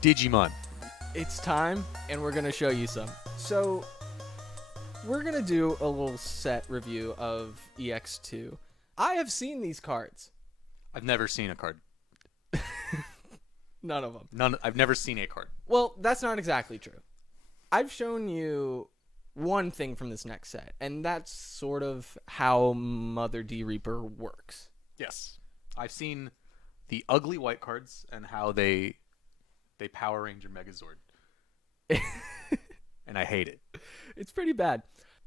Digimon. It's time, and we're going to show you some. So, we're going to do a little set review of EX2. I have seen these cards. I've never seen a card. None of them. I've never seen a card. Well, that's not exactly true. I've shown you one thing from this next set, and that's sort of how Mother D Reaper works. Yes. I've seen the ugly white cards and how they Power Ranger Megazord. And I hate it. It's pretty bad.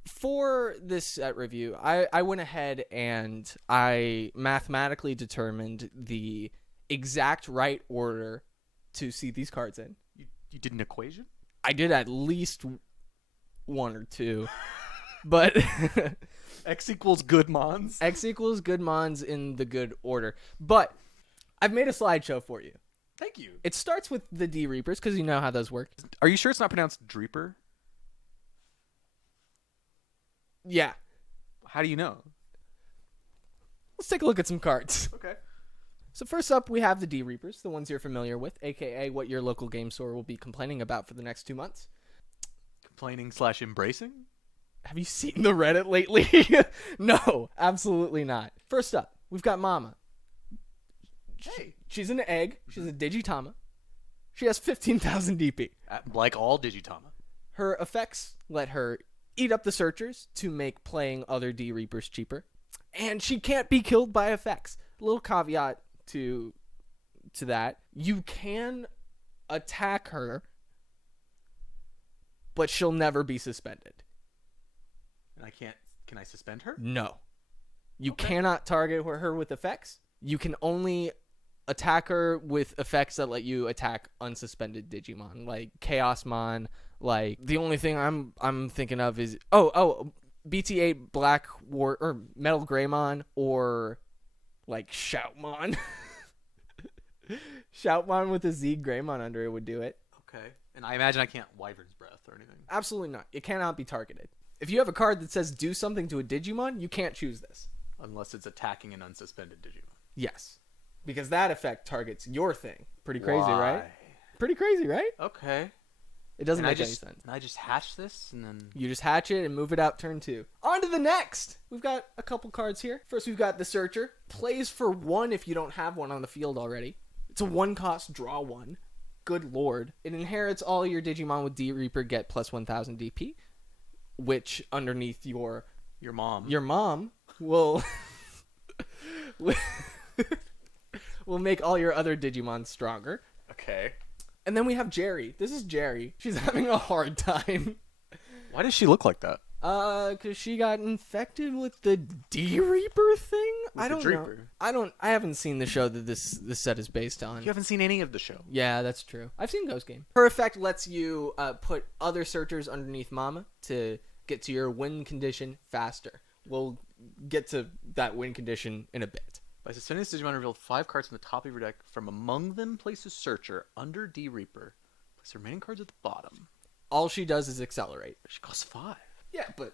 For this set review, I went ahead and I mathematically determined the exact right order to see these cards in. You did an equation? I did at least one or two. But X equals good mons. X equals good mons in the good order. But I've made a slideshow for you. Thank you. It starts with the D Reapers because you know how those work. Are you sure it's not pronounced Dreeper? Yeah. How do you know? Let's take a look at some cards. Okay. So first up, we have the D Reapers, the ones you're familiar with, aka what your local game store will be complaining about for the next 2 months. Complaining/embracing? Have you seen the Reddit lately? No, absolutely not. First up, we've got Mama. Hey. She's an egg. She's a Digitama. She has 15,000 DP. Like all Digitama. Her effects let her eat up the searchers to make playing other D Reapers cheaper. And she can't be killed by effects. A little caveat to that. You can attack her, but she'll never be suspended. And can I suspend her? No. You cannot target her with effects. You can only attack her with effects that let you attack unsuspended Digimon, like Chaosmon. Like the only thing I'm thinking of is BT8 Black War or Metal Greymon or like Shoutmon. Shoutmon with a Z Greymon under it would do it. Okay. And I imagine I can't Wyvern's Breath or anything. Absolutely not. It cannot be targeted. If you have a card that says do something to a Digimon, you can't choose this. Unless it's attacking an unsuspended Digimon. Yes. Because that effect targets your thing. Pretty crazy, Why? right? Pretty crazy, right? Okay. It doesn't And make any sense. And I just hatch this and then... You just hatch it and move it out turn 2. On to the next! We've got a couple cards here. First, we've got the Searcher. Plays for 1 if you don't have one on the field already. It's a 1-cost, draw 1. Good lord. It inherits all your Digimon with D Reaper get plus 1,000 DP, which underneath your mom will... will make all your other Digimon stronger. Okay. And then we have Jerry. This is Jerry. She's having a hard time. Why does she look like that? Because she got infected with the D Reaper thing? I don't know. I haven't seen the show that this set is based on. You haven't seen any of the show. Yeah, that's true. I've seen Ghost Game. Her effect lets you put other searchers underneath Mama to get to your win condition faster. We'll get to that win condition in a bit. By suspending this Digimon, reveal 5 cards from the top of your deck. From among them, place a Searcher under D Reaper. Place the remaining cards at the bottom. All she does is accelerate. She costs 5. Yeah, but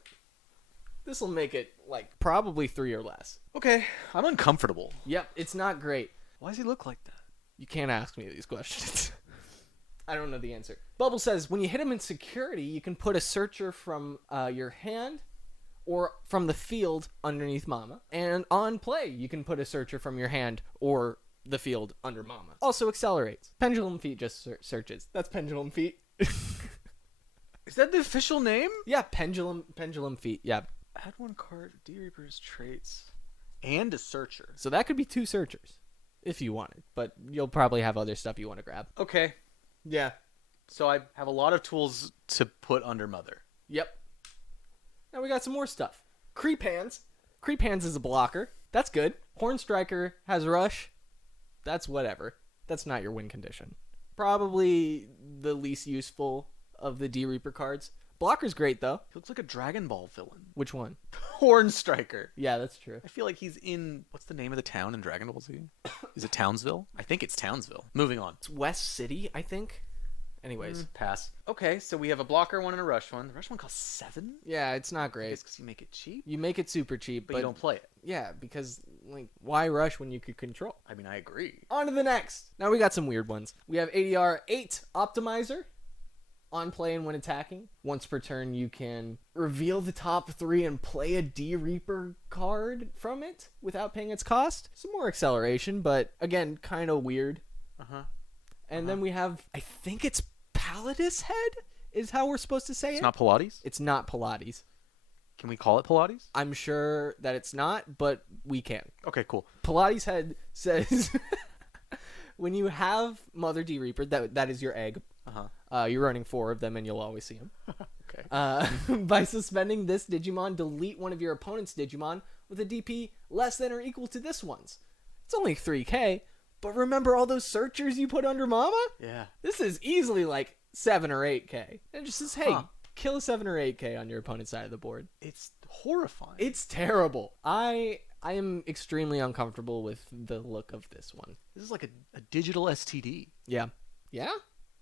this will make it, like, probably 3 or less. Okay, I'm uncomfortable. Yep, it's not great. Why does he look like that? You can't ask me these questions. I don't know the answer. Bubble says, when you hit him in security, you can put a Searcher from your hand or from the field underneath Mama. And on play, you can put a Searcher from your hand or the field under Mama. Also accelerates. Pendulum Feet just searches. That's Pendulum Feet. Is that the official name? Yeah, Pendulum Feet. Yeah. Add 1 card, D Reaper's traits, and a Searcher. So that could be 2 Searchers if you wanted. But you'll probably have other stuff you want to grab. Okay. Yeah. So I have a lot of tools to put under Mother. Yep. Now we got some more stuff. Creep Hands. Creep Hands is a blocker. That's good. Horn Striker has Rush. That's whatever. That's not your win condition. Probably the least useful of the D Reaper cards. Blocker's great, though. He looks like a Dragon Ball villain. Which one? Horn Striker. Yeah, that's true. I feel like he's in... What's the name of the town in Dragon Ball Z? Is it Townsville? I think it's Townsville. Moving on. It's West City, I think. Anyways. Pass. Okay, so we have a blocker one and a rush one. The rush one costs 7? Yeah, it's not I great. guess because you make it cheap, You make it super cheap, but you don't play it. Yeah, because, like, why rush when you could control? I mean, I agree. On to the next. Now we got some weird ones. We have ADR 8 Optimizer. On play and when attacking. Once per turn, you can reveal the top 3 and play a D-Reaper card from it without paying its cost. Some more acceleration, but again, kind of weird. And then we have, I think it's Pallidus Head is how we're supposed to say it. It's not Pilates? It's not Pilates. Can we call it Pilates? I'm sure that it's not, but we can. Okay, cool. Pilates Head says when you have Mother D-Reaper, that is your egg. You're running 4 of them and you'll always see them. Okay. By suspending this Digimon, delete one of your opponent's Digimon with a DP less than or equal to this one's. It's only 3k, but remember all those searchers you put under Mama? Yeah. This is easily like 7 or 8k. And it just says, hey, kill a 7 or 8k on your opponent's side of the board. It's horrifying. It's terrible. I am extremely uncomfortable with the look of this one. This is like a digital STD. Yeah. Yeah?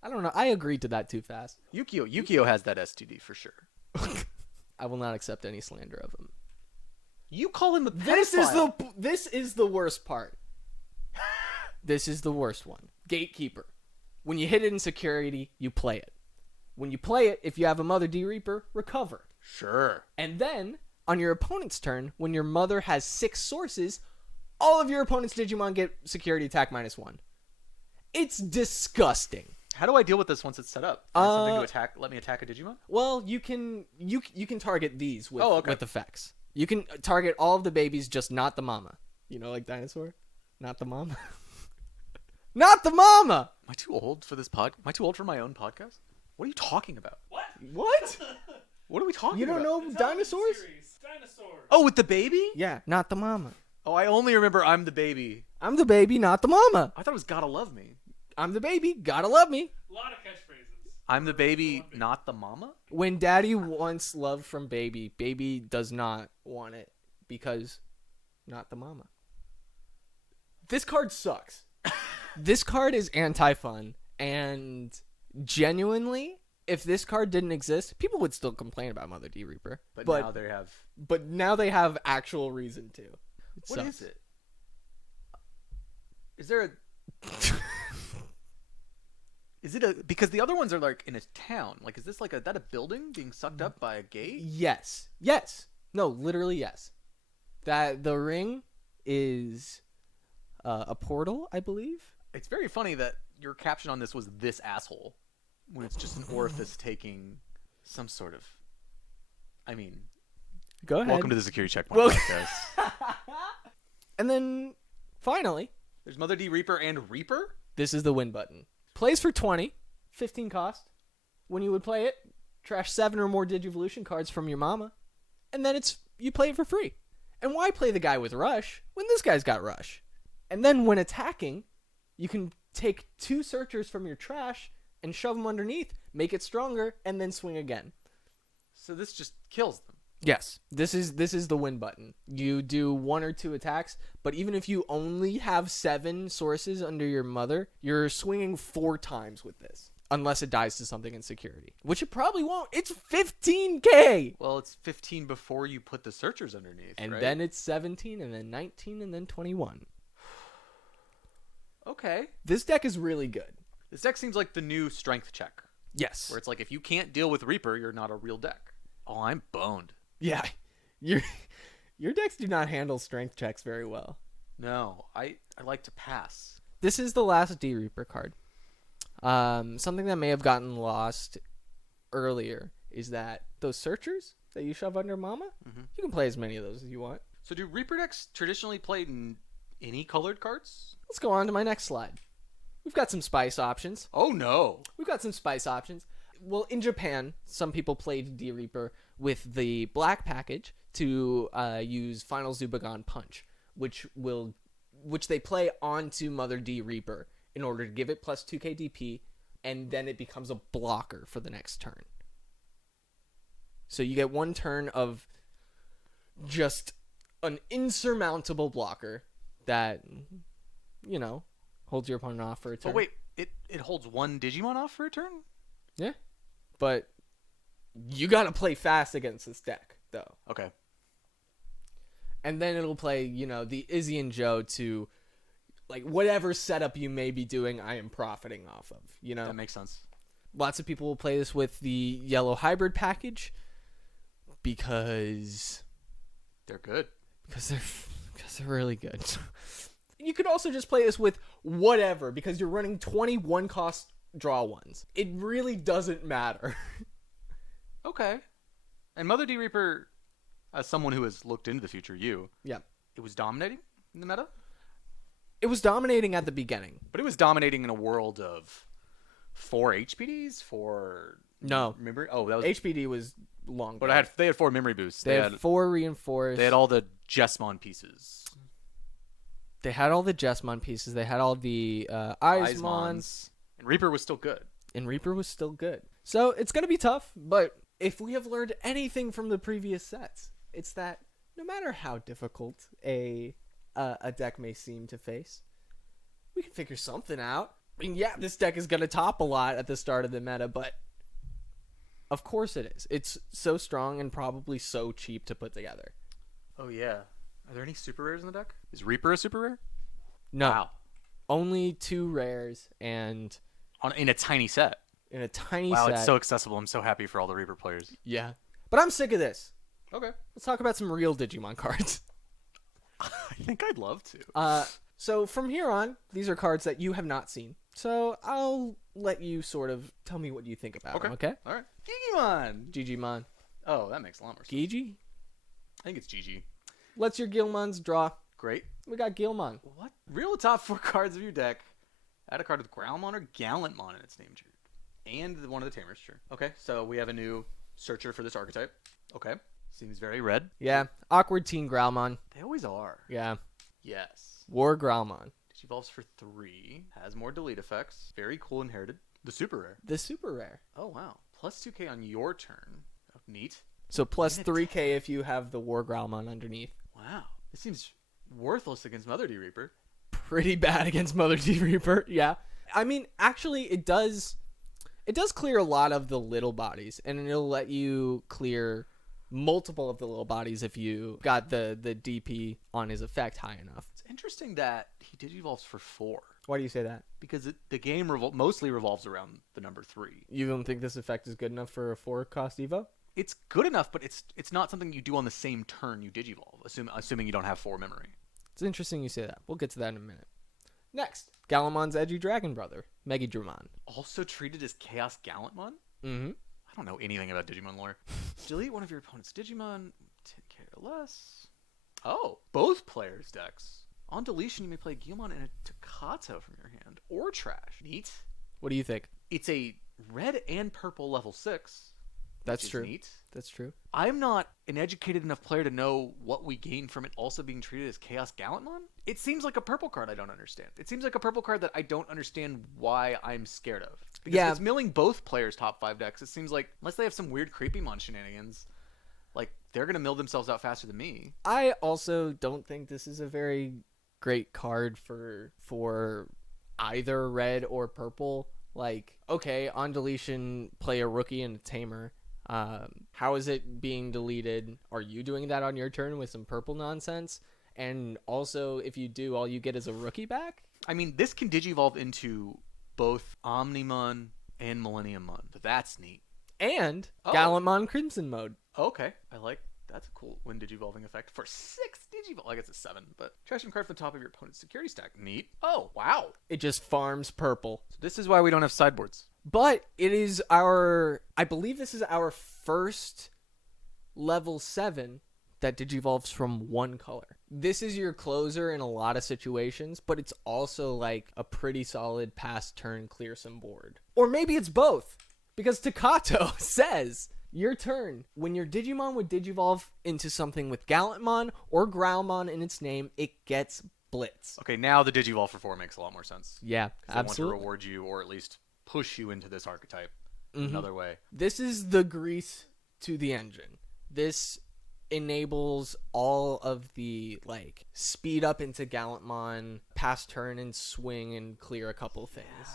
I don't know. I agreed to that too fast. Yukio has that STD for sure. I will not accept any slander of him. You call him a pedophile. This is the worst part. This is the worst one. Gatekeeper. When you hit it in security, you play it. When you play it, if you have a Mother D-Reaper, recover. Sure. And then, on your opponent's turn, when your mother has 6 sources, all of your opponent's Digimon get security attack -1. It's disgusting. How do I deal with this once it's set up? Find something to attack. Let me attack a Digimon? Well, you can target these with, okay. with effects. You can target all of the babies, just not the mama. You know, like Dinosaur? Not the mama. Not the mama! Am I too old for this pod? Am I too old for my own podcast? What are you talking about? What? What are we talking You about? don't know dinosaurs? Dinosaurs. Oh, with the baby? Yeah, not the mama. Oh, I only remember I'm the baby. I'm the baby, not the mama. I thought it was Gotta Love Me. I'm the baby, gotta love me. A lot of catchphrases. I'm the baby, not the mama? When daddy wants love from baby, baby does not want it because not the mama. This card sucks. This card is anti-fun, and genuinely, if this card didn't exist, people would still complain about Mother D-Reaper. But now they have... But now they have actual reason to. What is it? Is there a... Is it a... Because the other ones are like in a town. Like, is this like that a building being sucked up by a gate? Yes. Yes. No, literally yes. That the ring is a portal, I believe. It's very funny that your caption on this was "this asshole," when it's just an orifice taking some sort of... I mean... Go ahead. Welcome to the Security Checkpoint podcast. And then, finally... There's Mother D Reaper and Reaper? This is the win button. Plays for 20, 15 cost. When you would play it, trash 7 or more Digivolution cards from your mama. And then you play it for free. And why play the guy with Rush when this guy's got Rush? And then when attacking, you can take 2 searchers from your trash and shove them underneath, make it stronger, and then swing again. So this just kills them. Yes, this is the win button. You do 1 or 2 attacks, but even if you only have 7 sources under your mother, you're swinging 4 times with this. Unless it dies to something in security, which it probably won't. It's 15k! Well, it's 15 before you put the searchers underneath, And right? then it's 17, and then 19, and then 21. Okay. This deck is really good. This deck seems like the new strength check, Yes. where it's like if you can't deal with Reaper, you're not a real deck. Oh, I'm boned. Yeah. Your decks do not handle strength checks very well. No, I like to pass. This is the last D-Reaper card. Something that may have gotten lost earlier is that those searchers that you shove under Mama, you can play as many of those as you want. So do Reaper decks traditionally play in any colored cards? Let's go on to my next slide. We've got some spice options. Oh, no. We've got some spice options. Well, in Japan, some people played D-Reaper with the black package to use Final Zubagon Punch, which they play onto Mother D-Reaper in order to give it plus 2k DP, and then it becomes a blocker for the next turn. So you get 1 turn of just an insurmountable blocker that, holds your opponent off for a turn. But wait, it holds 1 Digimon off for a turn? Yeah. But you got to play fast against this deck, though. Okay. And then it'll play, you know, the Izzy and Joe to, like, whatever setup you may be doing, I am profiting off of, you know? That makes sense. Lots of people will play this with the yellow hybrid package because They're good. they're really good. You could also just play this with whatever because you're running 21 cost draw ones. It really doesn't matter. Okay. And Mother D Reaper, as someone who has looked into the future, Yeah. it was dominating in the meta, It was dominating at the beginning. but it was dominating in a world of 4 HPDs, 4... No. Remember? Oh, that was... HPD was long. But they had 4 memory boosts. They had 4 reinforced. They had all the Jessmon pieces. They had all the Jessmon pieces. They had all the Eismons. And Reaper was still good. And Reaper was still good. So it's going to be tough, but if we have learned anything from the previous sets, it's that no matter how difficult a deck may seem to face, we can figure something out. I mean, yeah, this deck is going to top a lot at the start of the meta, but of course it is. It's so strong and probably so cheap to put together. Oh, yeah. Are there any super rares in the deck? Is Reaper a super rare? No. Wow. Only 2 rares and In a tiny set. in a tiny Wow, set. it's so accessible. I'm so happy for all the Reaper players. Yeah. But I'm sick of this. Okay. Let's talk about some real Digimon cards. I think I'd love to. So from here on, these are cards that you have not seen. So I'll let you sort of tell me what you think about them, okay? All right. Digimon. Digimon. Oh, that makes a lot more sense. Gigi? I think it's GG. Let's your Gilmons draw. Great. We got Gilmon. What? Reel the top 4 cards of your deck. Add a card with Growlmon or Gallantmon in its name tree. And one of the Tamers, sure. Okay, so we have a new searcher for this archetype. Okay. Seems very red. Yeah. Awkward Teen Growlmon. They always are. Yeah. Yes. War Growlmon. Digivolves for 3. Has more delete effects. Very cool inherited. The super rare. The super rare. Oh, wow. Plus 2k on your turn. Oh, neat. So plus 3k if you have the War Growlmon underneath. Wow. This seems worthless against Mother D Reaper. Pretty bad against Mother D Reaper. Yeah. I mean, actually, it does clear a lot of the little bodies, and it'll let you clear multiple of the little bodies if you got the DP on his effect high enough. It's interesting that he digivolves for 4. Why do you say that? Because the game mostly revolves around the number 3. You don't think this effect is good enough for a 4-cost Evo? It's good enough, but it's not something you do on the same turn you digivolve, assuming you don't have 4 memory. It's interesting you say that. We'll get to that in a minute. Next, Galamon's Edgy Dragon Brother, Megidramon. Also treated as Chaos Gallantmon? Mm-hmm. I don't know anything about Digimon lore. Delete one of your opponent's Digimon, 10k or less. Oh, both players' decks. On deletion, you may play Guilmon and a Takato from your hand, or trash. Neat. What do you think? It's a red and purple level 6. That's which is true. Neat. That's true. I'm not an educated enough player to know what we gain from it also being treated as Chaos Gallantmon. It seems like a purple card I don't understand. It seems like a purple card that I don't understand why I'm scared of. Because Yeah. if it's milling both players' top 5 decks, it seems like, unless they have some weird Creepymon shenanigans, like, they're going to mill themselves out faster than me. I also don't think this is a very great card for either red or purple. Like, okay, on deletion, play a rookie and a tamer. How is it being deleted? Are you doing that on your turn with some purple nonsense? And also, if you do, all you get is a rookie back? I mean, this can digivolve into both Omnimon and Millenniummon. So that's neat. And Oh. Gallantmon Crimson mode. Okay, I like that's a cool when digivolving effect for 6 digivolve. I guess it's 7, but trash some card from the top of your opponent's security stack. Neat. Oh wow. It just farms purple. So this is why we don't have sideboards. But it is I believe this is our first level 7 that digivolves from one color. This is your closer in a lot of situations, but it's also like a pretty solid pass turn clear some board. Or maybe it's both, because Takato says your turn. When your Digimon would digivolve into something with Gallantmon or Growlmon in its name, it gets Blitz. Okay, now the digivolve for 4 makes a lot more sense. Yeah, 'Cause they absolutely. want to reward you or at least push you into this archetype Mhm. another way. This is the grease to the engine. This enables all of the like speed up into Gallantmon, pass turn and swing and clear a couple things.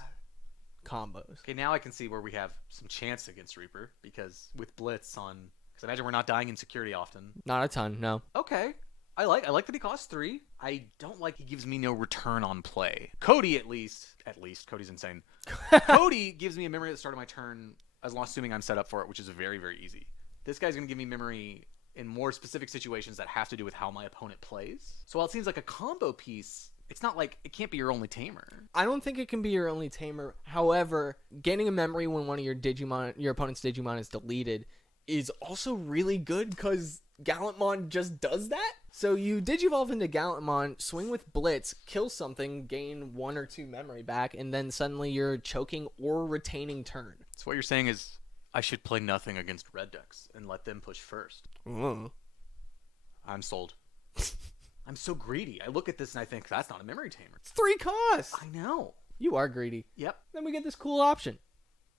combos. Okay, now I can see where we have some chance against Reaper, because with Blitz on... Because I imagine we're not dying in security often. Not a ton, no. Okay. I like that he costs 3. I don't like he gives me no return on play. Cody, at least, Cody's insane. Cody gives me a memory at the start of my turn, as long assuming I'm set up for it, which is very, very easy. This guy's going to give me memory in more specific situations that have to do with how my opponent plays. So while it seems like a combo piece, it's not like it can't be your only tamer. I don't think it can be your only tamer. However, gaining a memory when one of your opponent's Digimon is deleted is also really good because Gallantmon just does that. So you Digivolve into Gallantmon, swing with Blitz, kill something, gain 1 or 2 memory back, and then suddenly you're choking or retaining turn. So what you're saying is I should play nothing against red decks and let them push first. I'm sold. I'm so greedy. I look at this and I think, that's not a memory tamer. It's 3 costs. I know. You are greedy. Yep. Then we get this cool option.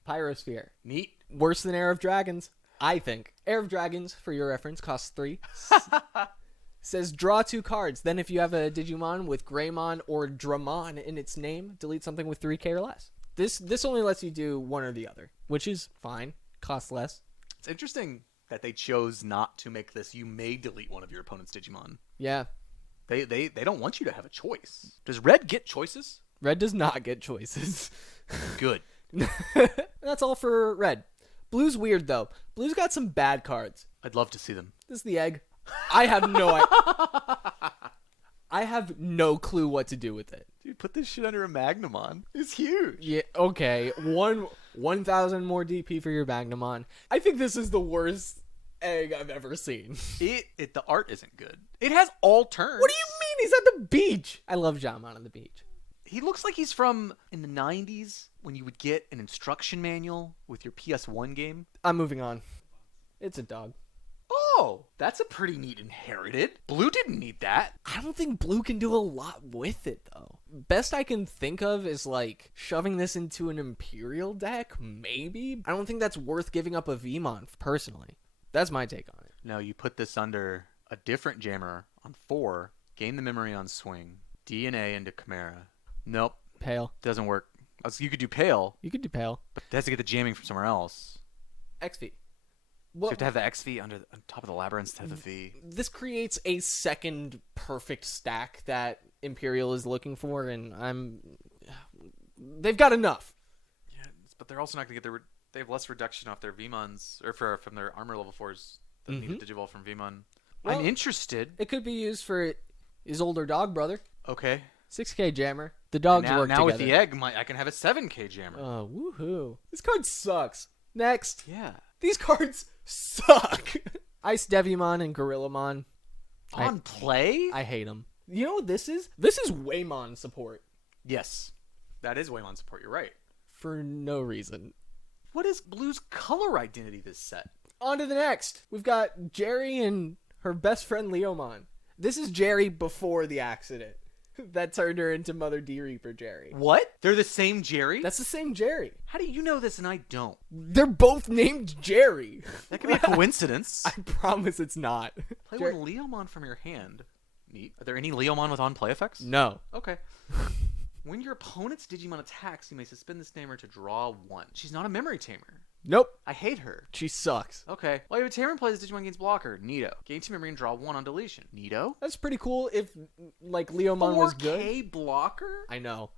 Pyrosphere. Neat. Worse than Air of Dragons, I think. Air of Dragons, for your reference, costs 3. Says draw 2 cards. Then if you have a Digimon with Greymon or Dramon in its name, delete something with 3k or less. This only lets you do one or the other, which is fine. Costs less. It's interesting that they chose not to make this you may delete one of your opponent's Digimon. Yeah. They don't want you to have a choice. Does red get choices? Red does not get choices. Good. That's all for red. Blue's weird, though. Blue's got some bad cards. I'd love to see them. This is the egg. I have I have no clue what to do with it. Dude, put this shit under a Magnamon. It's huge. Yeah, okay. 1,000 more DP for your Magnamon. I think this is the worst egg I've ever seen. The art isn't good. It has all turns. What do you mean? He's at the beach. I love Jamon on the beach. He looks like he's from in the 90s when you would get an instruction manual with your PS1 game. I'm moving on. It's a dog. Oh, that's a pretty neat inherited. Blue didn't need that. I don't think Blue can do a lot with it, though. Best I can think of is, like, shoving this into an Imperial deck, maybe? I don't think that's worth giving up a Vmon, personally. That's my take on it. No, you put this under a different jammer on 4, gain the memory on swing, DNA into Chimera. Nope. Pale. Doesn't work. You could do Pale, You could do Pale. but it has to get the jamming from somewhere else. XV. So you have to have the XV on top of the labyrinth instead of the V. This creates a second perfect stack that Imperial is looking for, and they've got enough. Yeah, but they're also not going to get they have less reduction off their Vmons, or from their armor level 4s that need to Digivolve from Vmon. Well, I'm interested. It could be used for his older dog brother. Okay. 6k jammer. The dogs work together. Now with the egg, I can have a 7k jammer. Oh, woohoo. This card sucks. Next. Yeah. These cards suck. Ice Devimon and Gorillamon. On play? I hate them. You know what this is? This is Waymon support. Yes. That is Waymon support, you're right. For no reason. What is Blue's color identity this set? On to the next. We've got Jerry and her best friend Leomon. This is Jerry before the accident that turned her into Mother D Reaper Jerry. What? They're the same Jerry? That's the same Jerry. How do you know this and I don't? They're both named Jerry. That could be a coincidence. I promise it's not. Play one Leomon from your hand. Neat. Are there any Leomon with on-play effects? No. Okay. When your opponent's Digimon attacks, you may suspend this tamer to draw 1. She's not a memory tamer. Nope. I hate her. She sucks. Okay. While you have a tamer plays, Digimon gains blocker. Neato. Gain 2 memory and draw 1 on deletion. Neato. That's pretty cool if, like, Leomon was good. 4K blocker? I know.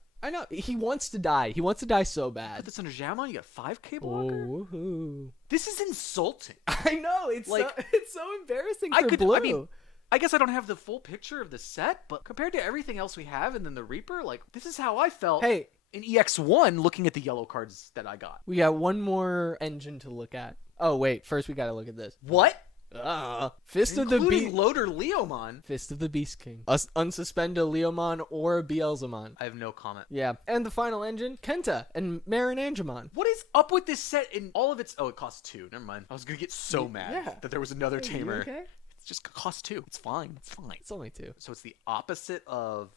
He wants to die. He wants to die so Put bad. this under Jamon, you got 5K blocker? Oh, woohoo. This is insulting. I know. It's so embarrassing for Blue. I guess I don't have the full picture of the set, but compared to everything else we have and then the Reaper, like, this is how I felt Hey, in EX1 looking at the yellow cards that I got. we got one more engine to look at. Oh, wait. First, we got to look at this. What? Fist of the Including Beast. Loader Leomon? Fist of the Beast King. Unsuspend a Leomon or a Beelzemon. I have no comment. Yeah. And the final engine, Kenta and Marin Angemon. What is up with this set in all of its... Oh, it costs 2. Never mind. I was going to get so mad Yeah. that there was another Hey, you tamer. okay? It just costs 2. It's fine. It's fine. It's only 2. So it's the opposite of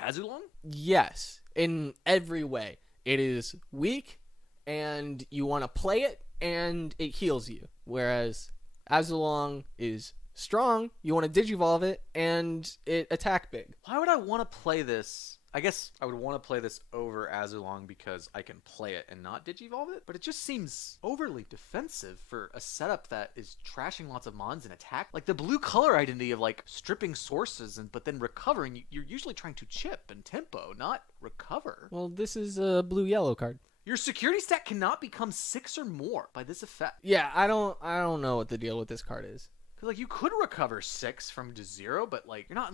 Azulon? Yes, in every way. It is weak, and you want to play it, and it heals you. Whereas Azulon is strong, you want to Digivolve it, and it attack big. Why would I want to play this I guess I would want to play this over Azulong because I can play it and not Digivolve it, but it just seems overly defensive for a setup that is trashing lots of mons and attack. Like the blue color identity of like stripping sources but then recovering, you're usually trying to chip and tempo, not recover. Well, this is a blue-yellow card. Your security stat cannot become 6 or more by this effect. Yeah, I don't know what the deal with this card is. Cause like you could recover 6 from to 0, but like you're not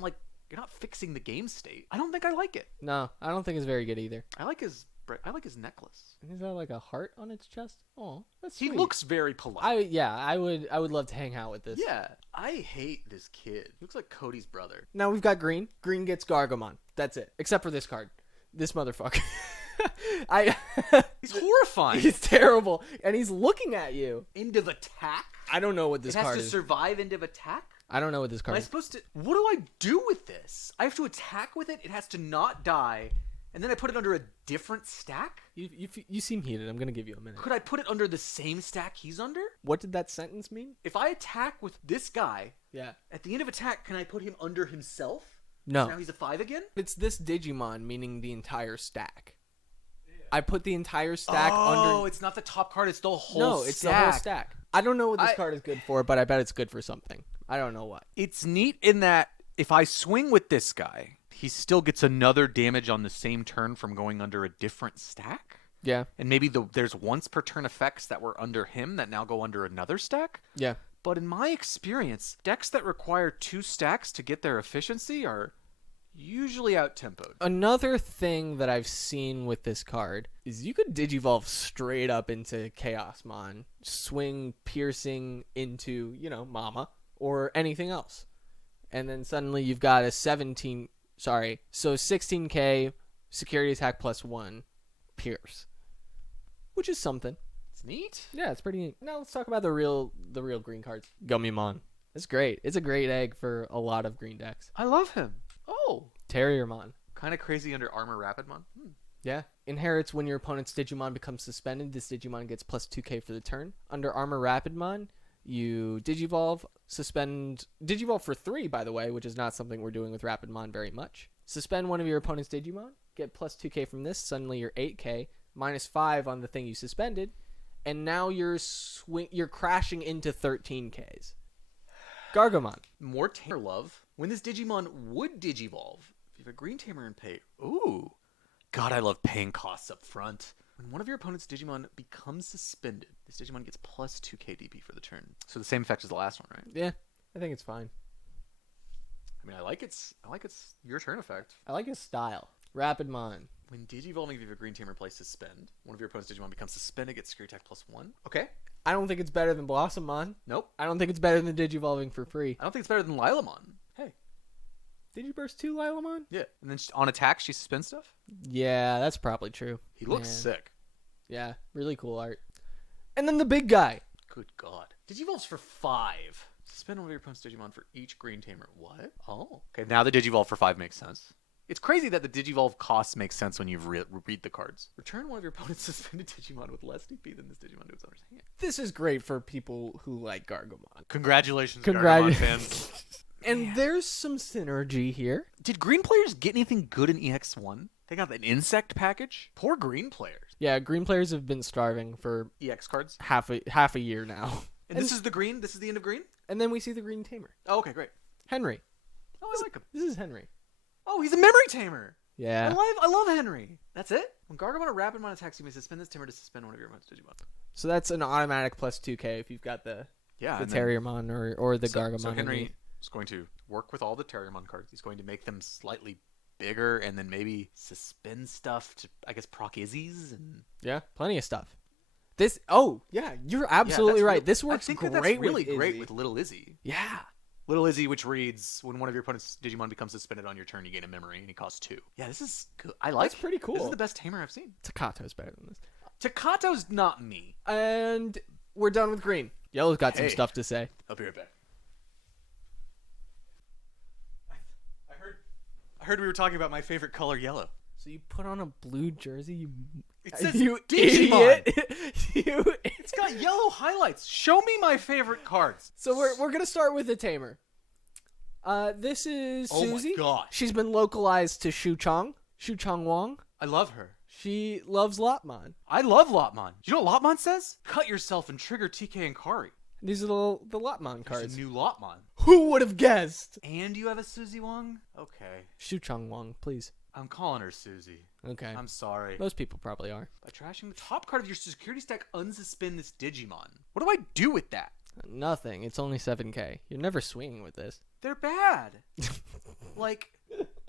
fixing the game state. I don't think I like it. No, I don't think it's very good either. I like his necklace. Is that like a heart on its chest? Oh, that's He sweet. looks very polite. I would love to hang out with this. Yeah, I hate this kid. He looks like Cody's brother. Now we've got green. Green gets Gargomon. That's it. Except for this card. This motherfucker. He's horrifying. He's terrible, and he's looking at you. End of attack? I don't know what this It has card to is. survive end of attack? I don't know what this Am card I is. supposed to... What do I do with this? I have to attack with it? It has to not die, and then I put it under a different stack? You seem heated. I'm gonna give you a minute. Could I put it under the same stack he's under? What did that sentence mean? If I attack with this guy, Yeah. at the end of attack, can I put him under himself? No. So now he's a 5 again? It's this Digimon, meaning the entire stack. I put the entire stack under... Oh, it's not the top card, it's the whole No, stack. it's the whole stack. I don't know what this I- card is good for, but I bet it's good for something. I don't know what. It's neat in that if I swing with this guy, he still gets another damage on the same turn from going under a different stack. Yeah. And maybe there's once per turn effects that were under him that now go under another stack. Yeah. But in my experience, decks that require 2 stacks to get their efficiency are usually out-tempoed. Another thing that I've seen with this card is you could Digivolve straight up into Chaosmon, swing piercing into, Mama, or anything else. And then suddenly you've got a 16k security attack +1 pierce. Which is something. It's neat. Yeah, it's pretty neat. Now let's talk about the real green cards. Gummymon. It's great. It's a great egg for a lot of green decks. I love him. Oh. Terriermon. Kind of crazy under Armor Rapidmon. Yeah. Inherits when your opponent's Digimon becomes suspended. This Digimon gets +2k for the turn. Under Armor Rapidmon, you Digivolve, suspend... Digivolve for 3, by the way, which is not something we're doing with Rapidmon very much. Suspend one of your opponent's Digimon, get +2k from this. Suddenly you're 8k, -5 on the thing you suspended, and now you're crashing into 13ks. Gargomon. More Tamer love. When this Digimon would Digivolve, if you have a green Tamer in pay, ooh. God, I love paying costs up front. When one of your opponent's Digimon becomes suspended, this Digimon gets +2k DP for the turn. So the same effect as the last one, right? Yeah, I think it's fine. I mean, I like its your turn effect. I like his style. Rapidmon. When Digivolving, if you have a green Tamer play suspend, one of your opponent's Digimon becomes suspended, gets security attack +1. Okay. I don't think it's better than Blossommon. Nope. I don't think it's better than Digivolving for free. I don't think it's better than Lilamon. Hey. Digiburst 2 Lilamon? Yeah. And then on attack, she suspends stuff? Yeah, that's probably true. He looks Man. sick. Yeah, really cool art. And then the big guy. Good God. Digivolves for 5. Suspend one of your opponent's Digimon for each green Tamer. What? Oh. Okay, now the Digivolve for 5 makes sense. It's crazy that the Digivolve cost makes sense when you read the cards. Return one of your opponent's suspended Digimon with less DP than this Digimon to its owner's hand. This is great for people who like Gargomon. Congratulations, Gargomon fans. And there's some synergy here. Did green players get anything good in EX1? They got an insect package? Poor green players. Yeah, green players have been starving for EX cards? half a year now. And this is the green? This is the end of green? And then we see the green tamer. Oh, okay, great. Henry. Oh, I like him. This is Henry. Oh, he's a memory tamer. Yeah. I love Henry. That's it? When Gargomon or Rapidmon attacks, you may suspend this tamer to suspend one of your opponent's Digimon. So that's an automatic +2k if you've got the Terriermon or the Gargomon. So Henry is going to work with all the Terriermon cards. He's going to make them slightly bigger and then maybe suspend stuff to, I guess, proc Izzy's and... Yeah, plenty of stuff. You're absolutely right. This works I think great that's really with great Izzy. with Little Izzy. Yeah. Little Izzy, which reads, when one of your opponent's Digimon becomes suspended on your turn, you gain a memory, and he costs 2. Yeah, this is good. I like That's pretty cool. This is the best tamer I've seen. Takato's better than this. Takato's not me. And we're done with green. Yellow's got some Hey. stuff to say. I'll be right back. I heard we were talking about my favorite color, yellow. So you put on a blue jersey, It says you Digimon. idiot. It's got yellow highlights. Show me my favorite cards. So we're gonna start with the tamer. This is Oh my Susie. gosh. She's been localized to Shu Chong. Shu Chang Wong. I love her. She loves Lopmon. I love Lopmon. You know what Lopmon says? Cut yourself and trigger TK and Kari. These are the Lopmon There's cards. a new Lopmon. Who would have guessed? And you have a Suzy Wong? Okay. Shu Chang Wong, please. I'm calling her Suzy. Okay. I'm sorry. Most people probably are. By trashing the top card of your security stack, unsuspend this Digimon. What do I do with that? Nothing. It's only 7K. You're never swinging with this. They're bad. Like,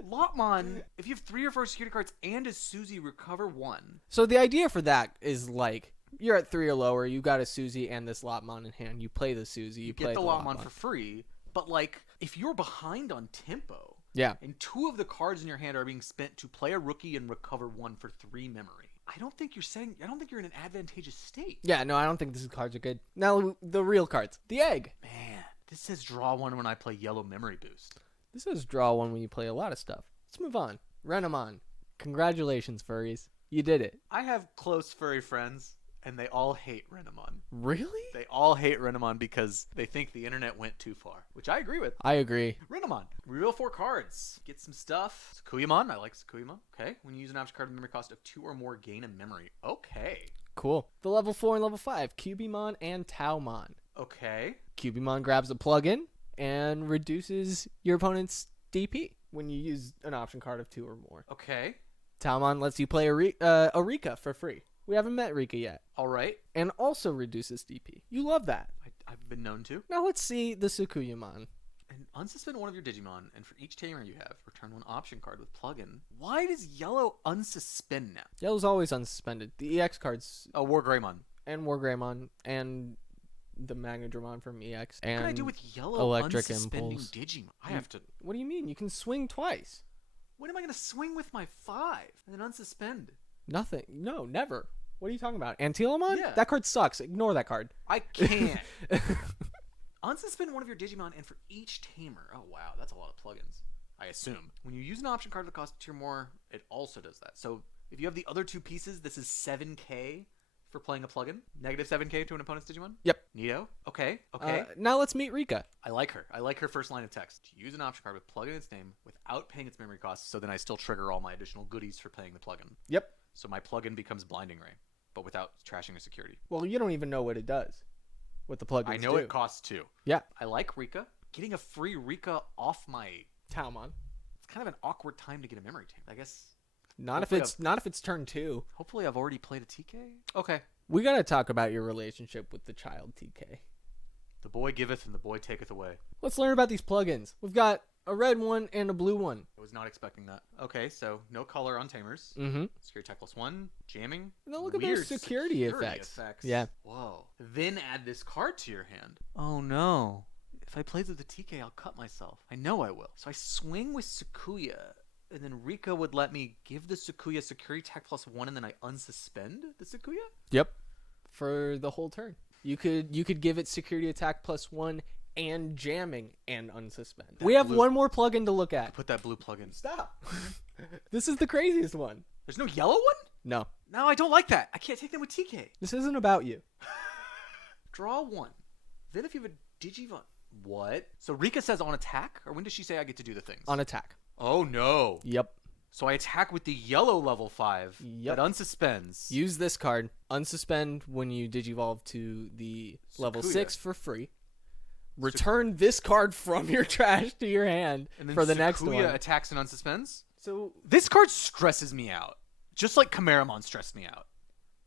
Lopmon, if you have 3 or 4 security cards and a Suzy, recover 1. So the idea for that is like, you're at 3 or lower, you got a Suzy and this Lopmon in hand. You play the Suzy, you play get the the Lopmon for free. But, like, if you're behind on tempo, yeah. and 2 of the cards in your hand are being spent to play a rookie and recover 1 for 3 memory, I don't think you're in an advantageous state. Yeah, no, I don't think these cards are good. Now, the real cards. The egg. Man, this says draw 1 when I play yellow memory boost. This is draw 1 when you play a lot of stuff. Let's move on. Renamon. Congratulations, furries. You did it. I have close furry friends, and they all hate Renamon. Really? They all hate Renamon because they think the internet went too far, which I agree with. I agree. Renamon. Reveal 4 cards. Get some stuff. Sakuyamon. I like Sakuyamon. Okay. When you use an option card with memory cost of 2 or more, gain a memory. Okay. Cool. The level 4 and level 5. Cubimon and Taomon. Okay. Cubimon grabs a plug-in and reduces your opponent's DP when you use an option card of 2 or more. Okay. Taomon lets you play a Rika for free. We haven't met Rika yet. All right. And also reduces DP. You love that. I've been known to. Now let's see the Sukuyamon. And unsuspend one of your Digimon, and for each tamer you have, return 1 option card with plug-in. Why does yellow unsuspend now? Yellow's always unsuspended. The EX cards Oh, War Greymon. and War Greymon and the Magnadramon from EX. What And can I do with yellow Electric unsuspending Impulse. Digimon? I have to... What do you mean? You can swing twice. When am I going to swing with my 5 and then unsuspend? Nothing. No, never. What are you talking about? Antilamon? Yeah. That card sucks. Ignore that card. I can't. Unsuspend one of your Digimon, and for each tamer... Oh, wow. That's a lot of plugins. I assume. When you use an option card that costs 2 or more, it also does that. So if you have the other 2 pieces, this is 7k for playing a plugin. Negative 7k to an opponent's Digimon? Yep. Neato. Okay. Okay. Now let's meet Rika. I like her. I like her first line of text. To use an option card with plug in its name without paying its memory costs, so then I still trigger all my additional goodies for playing the plugin. Yep. So my plugin becomes Blinding Ray, but without trashing the security. Well, you don't even know what it does. What the plugins I know do. it costs 2. Yeah. I like Rika. Getting a free Rika off my... Taomon. It's kind of an awkward time to get a memory tape. I guess... Not if it's turn 2. Hopefully I've already played a TK. Okay. We gotta talk about your relationship with the child TK. The boy giveth and the boy taketh away. Let's learn about these plugins. We've got a red one and a blue one. I was not expecting that. Okay, so no color on tamers. Mm-hmm. Security tech +1. Jamming. Now look at Weird those security effects. Yeah. Whoa. Then add this card to your hand. Oh no. If I play through the TK, I'll cut myself. I know I will. So I swing with Sakuya, and then Rika would let me give the Sakuya security tech +1, and then I unsuspend the Sakuya? Yep. For the whole turn. You could give it security attack +1 and jamming and unsuspend. We have one more plugin to look at. Put that blue plug in. Stop. This is the craziest one. There's no yellow one? No. No, I don't like that. I can't take them with TK. This isn't about you. Draw 1. Then if you have a Digimon... What? So Rika says on attack? Or when does she say I get to do the things? On attack. Oh, no. Yep. So I attack with the yellow level 5 Yep. that unsuspends. Use this card. Unsuspend when you digivolve to the level Sakuya. 6 for free. Return this card from your trash to your hand And then for the next Sakuya one. attacks and unsuspends? So This card stresses me out. Just like Chimeramon stressed me out.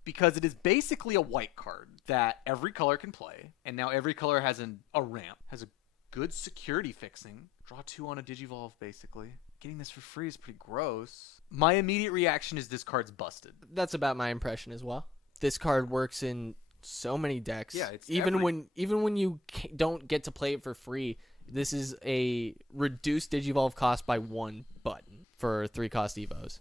Because it is basically a white card that every color can play. And now every color has a ramp. Has a good security fixing. Draw 2 on a Digivolve, basically. Getting this for free is pretty gross. My immediate reaction is this card's busted. that's about my impression as well. This card works in so many decks. Yeah, it's even every- when you don't get to play it for free. This is a reduced Digivolve cost by 1 button for 3 cost evos.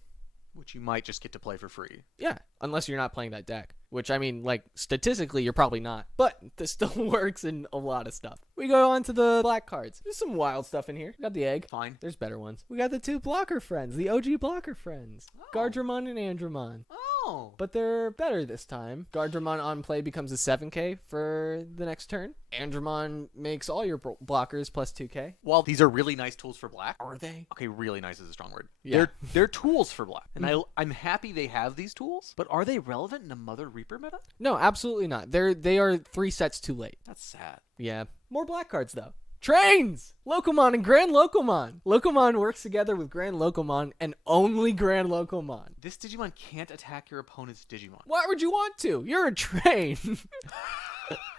Which you might just get to play for free. Yeah, unless you're not playing that deck. Which, I mean, like, statistically, you're probably not. But this still works in a lot of stuff. We go on to the black cards. There's some wild stuff in here. We got the egg. Fine. There's better ones. We got the 2 blocker friends. The OG blocker friends. Oh. Gardramon and Andromon. Oh. but they're better this time. Guardramon on play becomes a 7k for the next turn. Andromon makes all your blockers plus 2k. While these are really nice tools for black. Are they? Okay, really nice is a strong word. Yeah. They're tools for black. And I'm happy they have these tools, but are they relevant in a Mother Reaper meta? No, absolutely not. They are 3 sets too late. That's sad. Yeah. More black cards, though. Trains! Locomon and Grand Locomon. Locomon works together with Grand Locomon and only Grand Locomon. This Digimon can't attack your opponent's Digimon. Why would you want to? You're a train.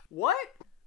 What?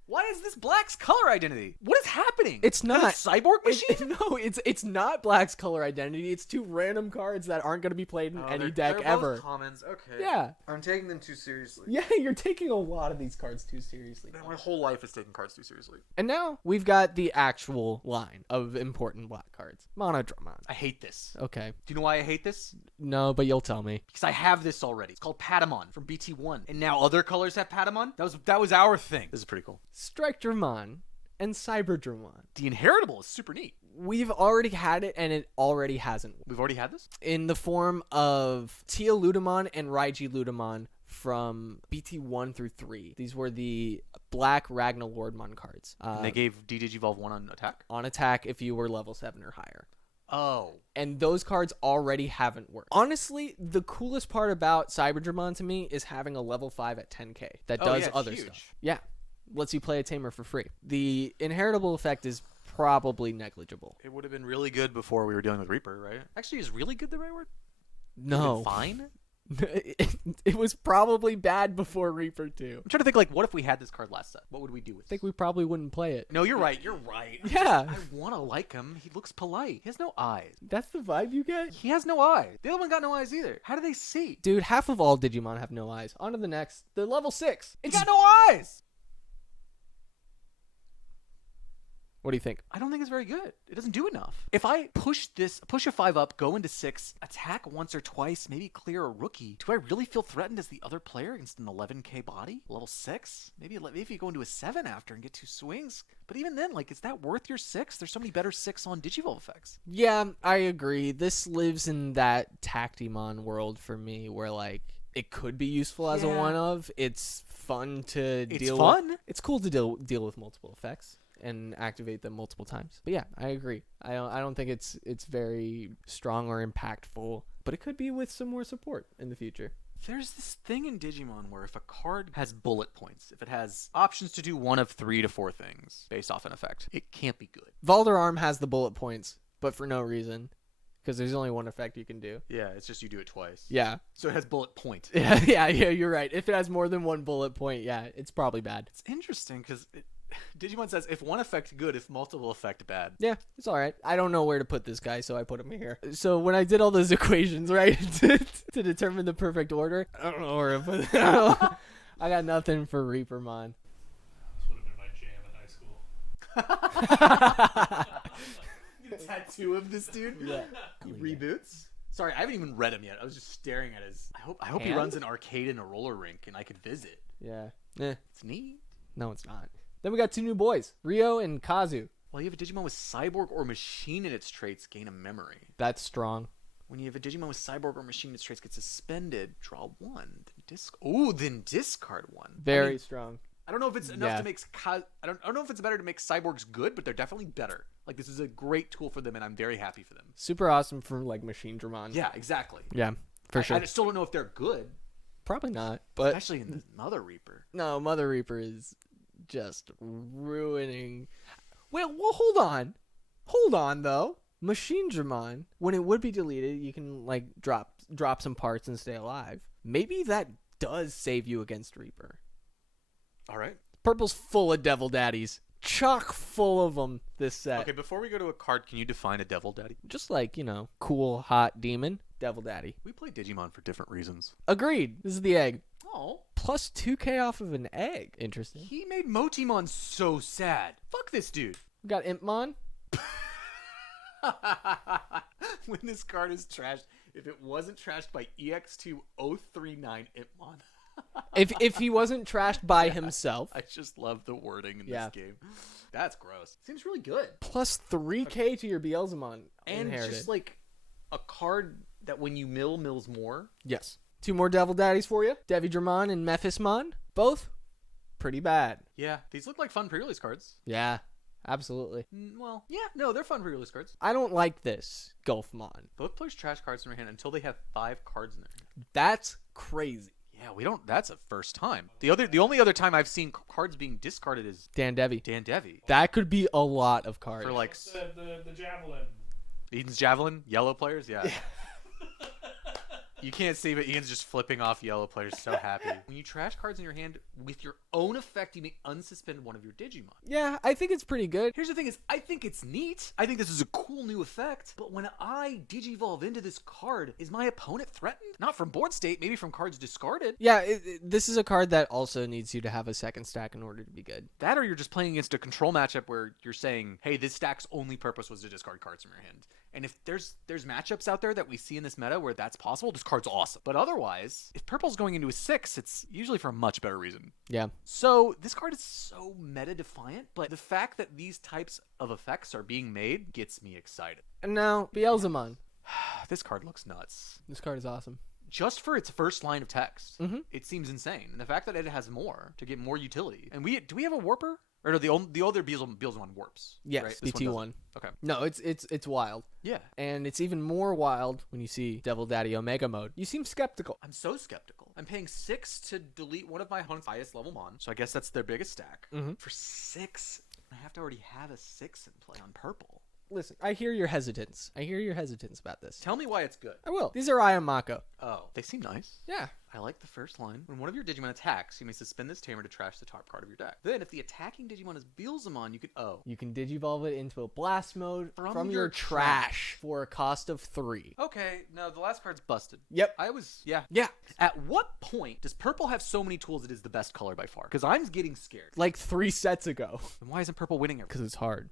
Why is this Black's color identity? What is happening? It's not. Is it a cyborg machine? No, it's not Black's color identity. It's 2 random cards that aren't going to be played in any deck they're ever. Both commons. Okay. Yeah. I'm taking them too seriously. Yeah, you're taking a lot of these cards too seriously. My whole life is taking cards too seriously. And now we've got the actual line of important black cards. Monodramon. I hate this. Okay. Do you know why I hate this? No, but you'll tell me. Because I have this already. It's called Patamon from BT1. And now other colors have Patamon? That was our thing. This is pretty cool. Strike-Dramon and Cyberdramon. The Inheritable is super neat. We've already had it, and it already hasn't. We've already had this? In the form of Tia Ludamon and Raiji Ludamon from BT1 through 3. These were the black Ragnar Lordmon cards. And they gave Digivolve 1 on attack? On attack if you were level 7 or higher. Oh. And those cards already haven't worked. Honestly, the coolest part about Cyberdramon to me is having a level 5 at 10k that does other huge. stuff. Yeah. Lets you play a tamer for free. The inheritable effect is probably negligible. It would have been really good before we were dealing with Reaper, right? Actually, is really good the right word? No. Fine? It was probably bad before Reaper 2. I'm trying to think, like, what if we had this card last set? What would we do with it? I think we probably wouldn't play it. No, you're right. You're right. Yeah. I want to like him. He looks polite. He has no eyes. That's the vibe you get? He has no eyes. The other one got no eyes either. How do they see? Dude, half of all Digimon have no eyes. On to the next. The level 6. He got no eyes! What do you think? I don't think it's very good. It doesn't do enough. If I push a 5 up, go into 6, attack once or twice, maybe clear a rookie, do I really feel threatened as the other player against an 11k body? Level 6? Maybe you go into a 7 after and get 2 swings. But even then, like, is that worth your 6? There's so many better 6 on Digivolve effects. Yeah, I agree. This lives in that Tactimon world for me where, like, it could be useful as a one-of. It's fun to deal with. It's cool to deal with multiple effects and activate them multiple times. But yeah, I agree. I don't think it's very strong or impactful, but it could be with some more support in the future. There's this thing in Digimon where if a card has bullet points, if it has options to do one of 3 to 4 things based off an effect, it can't be good. Valderarm has the bullet points, but for no reason. Because there's only one effect you can do. Yeah, it's just you do it twice. Yeah. So it has bullet point. Yeah, you're right. If it has more than one bullet point, yeah, it's probably bad. It's interesting because Digimon says if one effect good, if multiple effect bad. Yeah, it's all right. I don't know where to put this guy, so I put him here. So when I did all those equations, right, to determine the perfect order, I don't know where to put it. I got nothing for Reapermon. This would have been my jam in high school. Tattoo of this dude. Yeah. He reboots. Sorry, I haven't even read him yet. I was just staring at his. I hope he Hand? runs an arcade and a roller rink, and I could visit. Yeah. It's neat. No, it's not. Then we got 2 new boys, Ryo and Kazu. Well, you have a Digimon with cyborg or machine in its traits, gain a memory. That's strong. When you have a Digimon with cyborg or machine in its traits, get suspended. Draw 1. Then discard 1. Very strong. I don't know if it's enough to make I don't know if it's better to make cyborgs good, but they're definitely better. Like, this is a great tool for them, and I'm very happy for them. Super awesome for, like, Machine Dramon. Yeah, exactly. Yeah, for sure. I still don't know if they're good, Probably not, but... especially in the Mother Reaper. No, Mother Reaper is just ruining... Well, hold on. Hold on, though. Machine Dramon, when it would be deleted, you can, like, drop some parts and stay alive. Maybe that does save you against Reaper. All right. Purple's full of Devil Daddies. Chock full of them this set. Okay, before we go to a card, can you define a Devil Daddy? Just like, cool, hot demon. Devil Daddy. We play Digimon for different reasons. Agreed. This is the egg. Oh. Plus 2k off of an egg. Interesting. He made Motimon so sad. Fuck this dude. We got Impmon. When this card is trashed, if it wasn't trashed by EX2 039 Impmon. If he wasn't trashed by himself. I just love the wording in this game. That's gross. Seems really good. Plus 3k to your Beelzemon And inherited. just like a card that when you mills more. Yes. 2 more Devil Daddies for you. Devydramon and Mephismon. Both pretty bad. Yeah, these look like fun pre-release cards. Yeah, absolutely. Well, yeah, no, they're fun pre-release cards. I don't like this Gulfmon. Both players trash cards in their hand until they have 5 cards in their hand. That's crazy. Yeah, we don't. That's a first time. The only other time I've seen cards being discarded is Dan Devi. Dan Devi. That could be a lot of cards. For like The javelin. Eden's Javelin, yellow players, yeah. You can't see, but Ian's just flipping off yellow players, so happy. When you trash cards in your hand, with your own effect, you may unsuspend one of your Digimon. Yeah, I think it's pretty good. Here's the thing is, I think it's neat. I think this is a cool new effect. But when I Digivolve into this card, is my opponent threatened? Not from board state, maybe from cards discarded. Yeah, this is a card that also needs you to have a second stack in order to be good. That or you're just playing against a control matchup where you're saying, hey, this stack's only purpose was to discard cards from your hand. And if there's matchups out there that we see in this meta where that's possible, this card's awesome. But otherwise, if purple's going into a 6, it's usually for a much better reason. Yeah. So this card is so meta-defiant, but the fact that these types of effects are being made gets me excited. And now, Beelzemon. This card looks nuts. This card is awesome. Just for its first line of text, Mm-hmm. it seems insane. And the fact that it has more to get more utility. And do we have a warper? Or no, the other Beelzemon warps. Yes, right? This BT1. one doesn't. Okay. No, it's wild. Yeah. And it's even more wild when you see Devil Daddy Omega mode. You seem skeptical. I'm so skeptical. I'm paying 6 to delete one of my highest level mon. So I guess that's their biggest stack. Mm-hmm. For 6, I have to already have a 6 in play on purple. Listen, I hear your hesitance. About this. Tell me why it's good. I will. These are Ayamako. Oh, they seem nice. Yeah. I like the first line. When one of your Digimon attacks, you may suspend this tamer to trash the top card of your deck. Then, if the attacking Digimon is Beelzemon, you can Digivolve it into a blast mode from your your trash for a cost of 3. Okay, no, the last card's busted. Yep. Yeah. At what point does purple have so many tools it is the best color by far? Because I'm getting scared. Like 3 sets ago. And why isn't purple winning Because it's hard.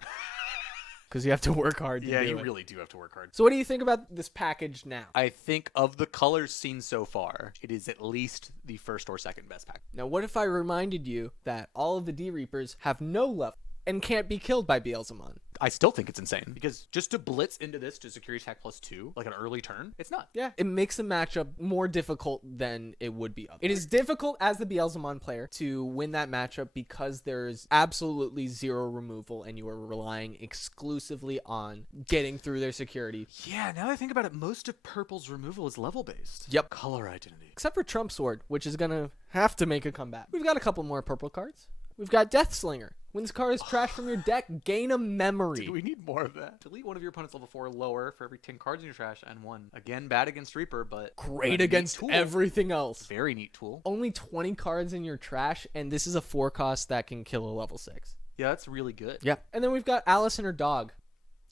Because you have to work hard to do it. really do have to work hard. So what do you think about this package now? I think of the colors seen so far, it is at least the first or second best pack. Now, what if I reminded you that all of the D-Reapers have no level and can't be killed by Beelzemon? I still think it's insane because just to blitz into this to security attack +2, like an early turn, it's not. Yeah, it makes the matchup more difficult than it would be. It is difficult as the Beelzemon player to win that matchup because there's absolutely 0 removal and you are relying exclusively on getting through their security. Yeah, now that I think about it, most of purple's removal is level based. Yep. Color identity. Except for Trump Sword, which is going to have to make a comeback. We've got a couple more purple cards. We've got Death Slinger. When this card is trashed from your deck, gain a memory. Do we need more of that? Delete one of your opponent's level 4 or lower for every 10 cards in your trash and 1. Again, bad against Reaper, but great against everything else. Very neat tool. Only 20 cards in your trash, and this is a 4 cost that can kill a level 6. Yeah, that's really good. Yeah. And then we've got Alice and her dog.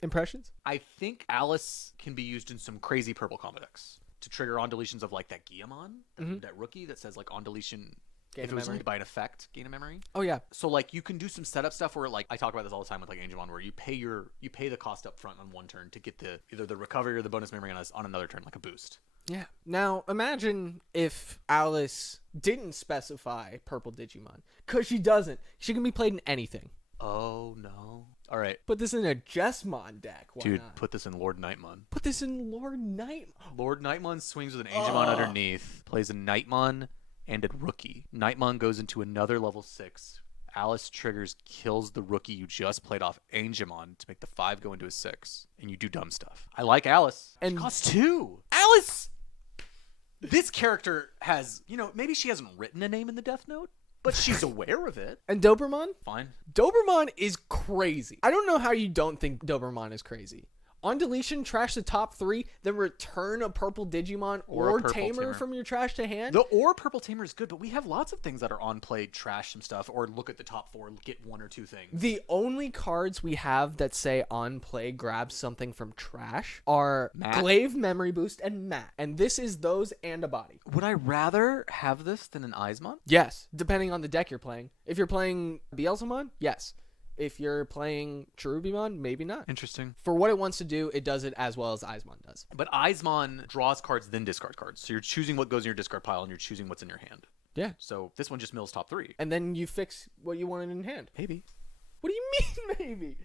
Impressions? I think Alice can be used in some crazy purple combo decks to trigger on deletions of like that Guillemon, that rookie that says like on deletion. Gain if a it was memory? linked by an effect, gain a memory. Oh yeah. So like you can do some setup stuff where like I talk about this all the time with like Angemon, where you pay the cost up front on one turn to get either the recovery or the bonus memory on another turn, like a boost. Yeah. Now imagine if Alice didn't specify purple Digimon, because she doesn't. She can be played in anything. Oh no. All right. Put this in a Jessmon deck. Why Dude, not? put this in Lord Nightmon. Put this in Lord Nightmon. Lord Nightmon swings with an Angemon underneath, plays a Nightmon and a rookie. Nightmon goes into another level 6. Alice triggers, kills the rookie you just played off Angemon to make the 5 go into a 6. And you do dumb stuff. I like Alice. And she costs 2. Alice! This character has, maybe she hasn't written a name in the Death Note, but she's aware of it. And Doberman? Fine. Doberman is crazy. I don't know how you don't think Doberman is crazy. On deletion, trash the top 3, then return a purple Digimon Or a or purple tamer tamer. from your trash to hand. The or purple tamer is good, but we have lots of things that are on play, trash some stuff, or look at the top 4, get 1 or 2 things. The only cards we have that say on play grab something from trash are Matt. Glaive Memory Boost and Matt. And this is those and a body. Would I rather have this than an Eismon? Yes, depending on the deck you're playing. If you're playing Beelzemon, yes. If you're playing Cherubimon, maybe not. Interesting. For what it wants to do, it does it as well as Eismon does. But Eismon draws cards, then discard cards. So you're choosing what goes in your discard pile, and you're choosing what's in your hand. Yeah. So this one just mills top 3. And then you fix what you wanted in hand. Maybe. What do you mean, maybe?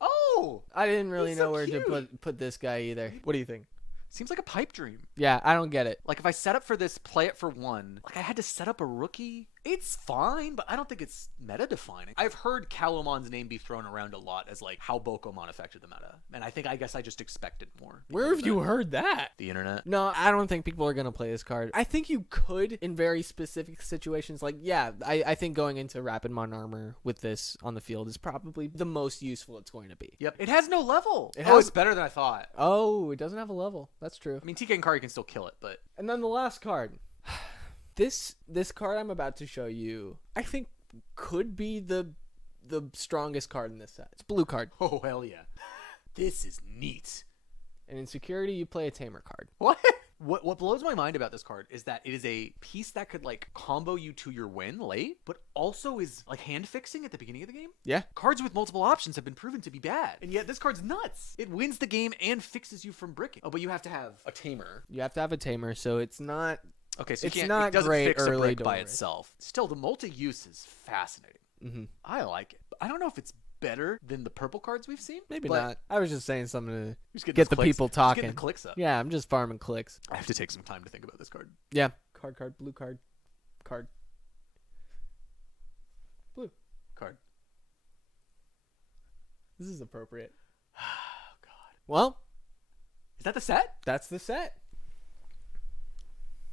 Oh! I didn't really He's know so where cute. to put this guy either. What do you think? Seems like a pipe dream. Yeah, I don't get it. Like, if I set up for this, play it for 1, like, I had to set up a rookie. It's fine, but I don't think it's meta-defining. I've heard Calumon's name be thrown around a lot as, like, how Bokomon affected the meta. And I guess I just expected more. Where have you heard that? The internet. No, I don't think people are going to play this card. I think you could in very specific situations. Like, yeah, I think going into Rapidmon armor with this on the field is probably the most useful it's going to be. Yep. It has no level. Oh, it's better than I thought. Oh, it doesn't have a level. That's true. I mean, TK and Kari can still kill it, but... And then the last card. This card I'm about to show you, I think could be the strongest card in this set. It's a blue card. Oh, hell yeah. This is neat. And in security, you play a tamer card. What? What blows my mind about this card is that it is a piece that could, like, combo you to your win late, but also is, like, hand-fixing at the beginning of the game. Yeah. Cards with multiple options have been proven to be bad, and yet this card's nuts. It wins the game and fixes you from bricking. Oh, but you have to have a tamer. You have to have a tamer, so it's not... Okay, so it's it not doesn't great fix a early brick by door. itself. Still, the multi-use is fascinating. Mm-hmm. I like it. I don't know if it's better than the purple cards we've seen. Maybe but not. I was just saying something to just get the clicks. people Just talking. getting the clicks up. Yeah, I'm just farming clicks. I have to take some time to think about this card. Yeah. Card, blue card, blue. Card. This is appropriate. Oh, God. Well, Is that the set? that's the set.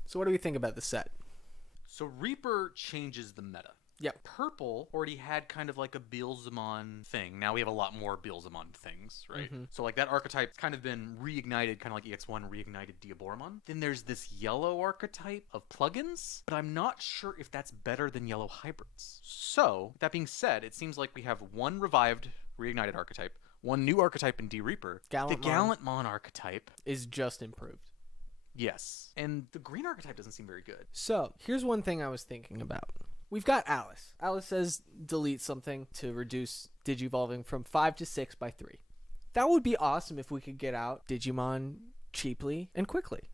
So what do we think about the set? So Reaper changes the meta. Yep. Purple already had kind of like a Beelzemon thing. Now we have a lot more Beelzemon things, right? Mhm. So like that archetype's kind of been reignited, kind of like EX1 reignited Diaboromon. Then there's this yellow archetype of plugins, but I'm not sure if that's better than yellow hybrids. So, that being said, it seems like we have one revived, reignited archetype, one new archetype in D-Reaper. The Gallantmon. Gallantmon archetype. Is just improved. Yes. And the green archetype doesn't seem very good. So, here's one thing I was thinking about. We've got Alice. Alice says delete something to reduce Digivolving from 5 to 6 by 3. That would be awesome if we could get out Digimon cheaply and quickly.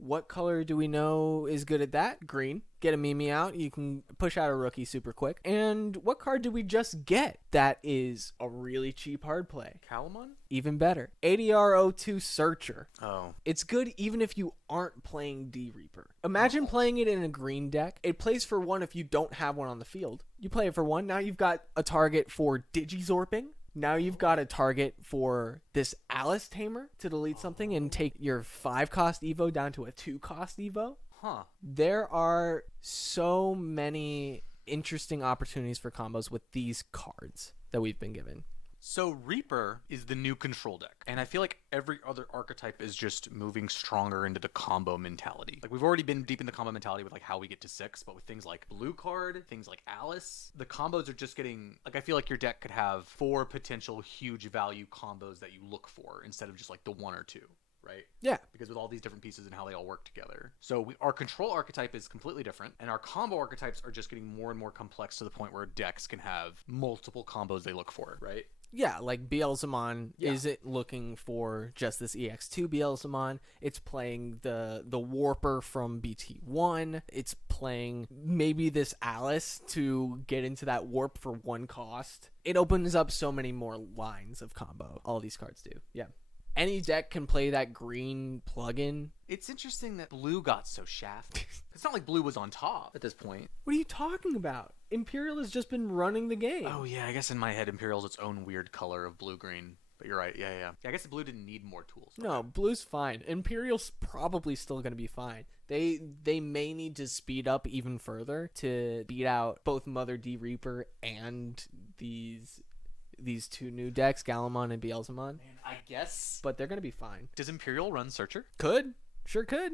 What color do we know is good at that? Green. Get a Mimi out. You can push out a rookie super quick. And what card did we just get that is a really cheap hard play? Calamon? Even better. ADR02 Searcher. Oh. It's good even if you aren't playing D-Reaper. Imagine playing it in a green deck. It plays for 1 if you don't have one on the field. You play it for 1. Now you've got a target for Digizorping. Now you've got a target for this Alice Tamer to delete something and take your 5-cost Evo down to a 2-cost Evo. Huh. There are so many interesting opportunities for combos with these cards that we've been given. So Reaper is the new control deck, and I feel like every other archetype is just moving stronger into the combo mentality. Like we've already been deep in the combo mentality with like how we get to 6, but with things like blue card, things like Alice, the combos are just getting like I feel like your deck could have 4 potential huge value combos that you look for instead of just like the 1 or 2. Right? Yeah. Because with all these different pieces and how they all work together. So our control archetype is completely different, and our combo archetypes are just getting more and more complex to the point where decks can have multiple combos they look for, right? Yeah, like Beelzemon isn't looking for just this EX2 Beelzemon. It's playing the Warper from BT1. It's playing maybe this Alice to get into that Warp for 1 cost. It opens up so many more lines of combo. All these cards do. Yeah. Any deck can play that green plugin. It's interesting that blue got so shafted. It's not like blue was on top at this point. What are you talking about? Imperial has just been running the game. Oh yeah, I guess in my head Imperial's its own weird color of blue-green. But you're right, yeah. I guess the blue didn't need more tools. No, blue's fine. Imperial's probably still going to be fine. They may need to speed up even further to beat out both Mother D Reaper and these 2 new decks, Galamon and Beelzemon. Man, I guess. But they're going to be fine. Does Imperial run Searcher? Could. Sure could.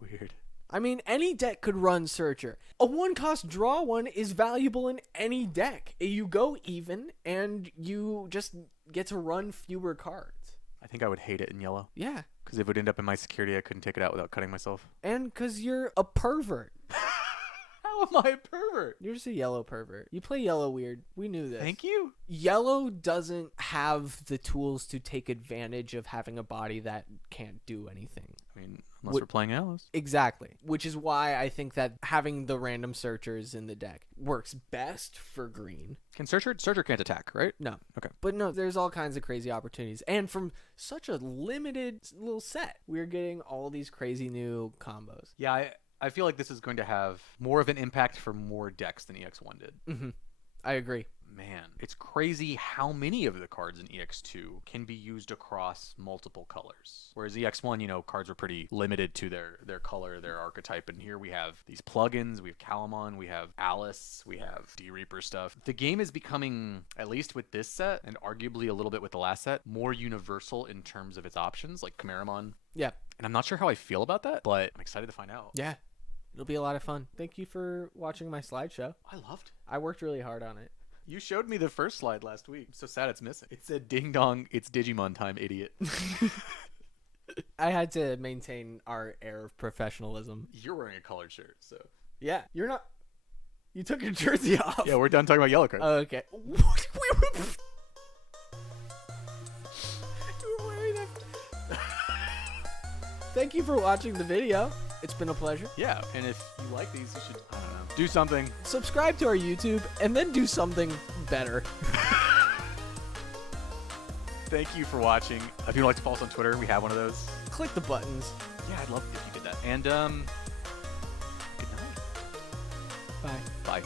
Weird. I mean, any deck could run Searcher. A 1-cost draw one is valuable in any deck. You go even, and you just get to run fewer cards. I think I would hate it in yellow. Yeah. Because if it would end up in my security, I couldn't take it out without cutting myself. And because you're a pervert. How am I a pervert? You're just a yellow pervert. You play yellow weird. We knew this. Thank you. Yellow doesn't have the tools to take advantage of having a body that can't do anything. I I mean, unless we're playing Alice. Exactly. Which is why I think that having the random searchers in the deck works best for green. Can Searcher can't attack, right? No. Okay. But no, there's all kinds of crazy opportunities. And from such a limited little set, we're getting all these crazy new combos. Yeah, I feel like this is going to have more of an impact for more decks than EX1 did. Mm-hmm. I agree. Man, it's crazy how many of the cards in EX2 can be used across multiple colors. Whereas EX1, you know, cards were pretty limited to their color, their archetype. And here we have these plugins, we have Calamon, we have Alice, we have D-Reaper stuff. The game is becoming, at least with this set, and arguably a little bit with the last set, more universal in terms of its options, like Chimeramon. Yeah. And I'm not sure how I feel about that, but I'm excited to find out. Yeah. It'll be a lot of fun. Thank you for watching my slideshow. I loved it. I worked really hard on it. You showed me the first slide last week. I'm so sad it's missing. It said ding dong, it's Digimon time, idiot. I had to maintain our air of professionalism. You're wearing a colored shirt, so. Yeah, you're not. You took your jersey off. Yeah, we're done talking about yellow cards. Oh, okay. You were wearing that. Thank you for watching the video. It's been a pleasure. Yeah, and if you like these, you should, I don't know, do something. Subscribe to our YouTube and then do something better. Thank you for watching. If you'd like to follow us on Twitter, we have one of those. Click the buttons. Yeah, I'd love it if you did that. And, good night. Bye. Bye.